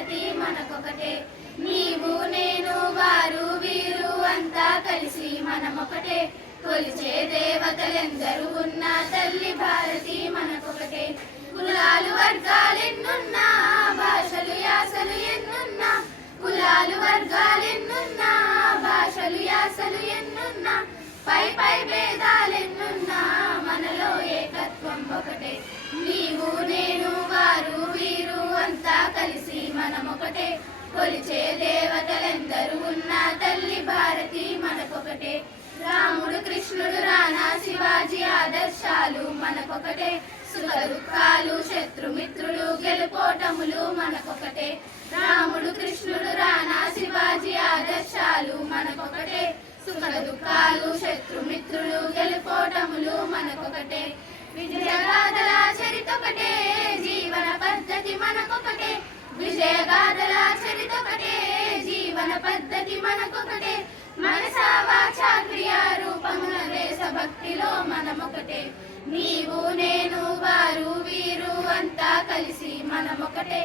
ప్రగతి మనకొకటే. నీవు నేను వారు వీరు అంతా కలిసి మనమొకటే. కొలిచే దేవతలెందరూ ఉన్న తల్లి భారతి మనకొకటే. కులాలు వర్గాలెన్నున్నా భాషలు యాసలు ఎన్నున్నా కులాలు వర్గాలెన్నున్నా భాషలు యాసలు ఎన్నున్నా పై పై భేదాలెన్నున్నా మనలో ఏకత్వం ఒకటే. కొలిచే దేవతలెందరూ ఉన్న తల్లి భారతి మనకొకటే. రాముడు కృష్ణుడు రానా శివాజీ ఆదర్శాలు మనకొకటే. సుఖ దుఃఖాలు శత్రుమిత్రులు గెలుపోటములు మనకొకటే. రాముడు కృష్ణుడు రానా శివాజీ ఆదర్శాలు మనకొకటే. సుఖ దుఃఖాలు శత్రుమిత్రులు గెలుపోటములు మనకొకటే. విజయగాథల చరితొకటే జీవన పద్ధతి మనకొకటే విజయగాథల చరితొకటే జీవన పద్ధతి మనకొకటే. మనసా వాచా క్రియా రూపముల దేశభక్తిలో మనమొకటే. నీవు నేను వారు వీరు అంతా కలిసి మనమొకటే.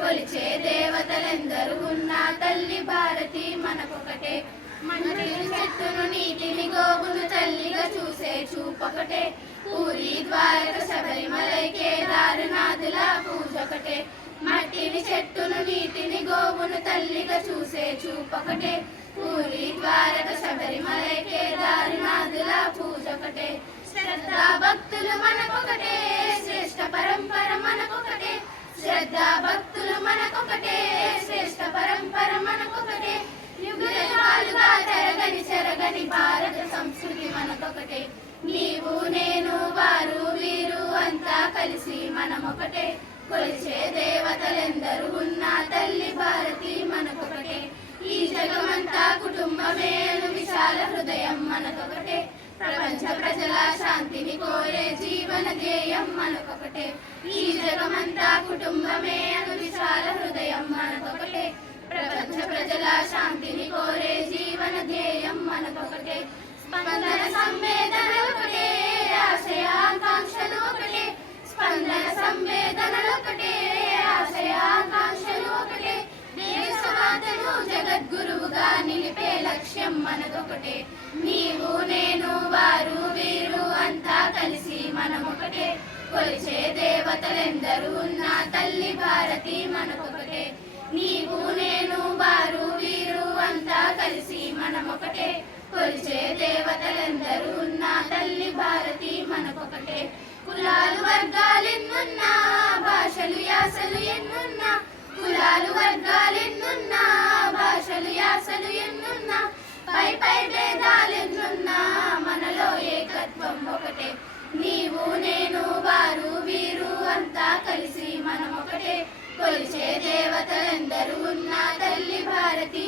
కొలిచే దేవతలెందరూ ఉన్న తల్లి భారతి మనకొకటే. మంటిని చెట్టును నీటిని గోవును తల్లిగా చూసే చూపొకటే. పూరి ద్వారక శబరిమలై కేదారునాథుల పూజొకటే. మట్టిని చెట్టును నీటిని గోవును తల్లిగా చూసే చూపొకటే. పూరి ద్వారక శబరిమల కేదారునాథుల పూజొకటే. శ్రద్ధా భక్తులు మనకొకటే శ్రేష్ట పరంపర మనకొకటే. శ్రద్ధా భక్తులు మనకొకటే శ్రేష్ట పరంపర మనకొకటే. యుగాలుగా తరగని చెరగని భారత సంస్కృతి మనకొకటే. నీవు నేను వారు వీరు అంతా కలిసి మనమొకటే. కొలిచే దేవతలెందరూ ఉన్నా తల్లి భారతి మనకొకటే. ఈ జగమంతా కుటుంబమే విశాల హృదయం మనకొకటే. ప్రపంచ ప్రజల శాంతిని కోరే జీవన ధ్యేయం మనకొకటే. ఈ జగమంతా కుటుంబమే అను విశాల హృదయం మనదొకటే నీవు నేను వారు వీరు అంతా కలిసి మనమొకటే. కొలిచే దేవతలెందరూ ఉన్న తల్లి భారతి మనకొకటే. నీవు నేను వారు వీరు అంతా కలిసి మనమొకటే. కొలిచే దేవతలెందరూ ఉన్న తల్లి భారతి మనకొకటే. కులాలు వర్గాలెన్నున్నా భాషలు యాసలు ఎన్నున్నా కులాలు పై పై భేదాలెన్నున్నా మనలో ఏకత్వం ఒకటే. నీవు నేను వారు వీరు అంతా కలిసి మనం ఒకటే కొలిచే దేవతలందరూ ఉన్నా తల్లి భారతి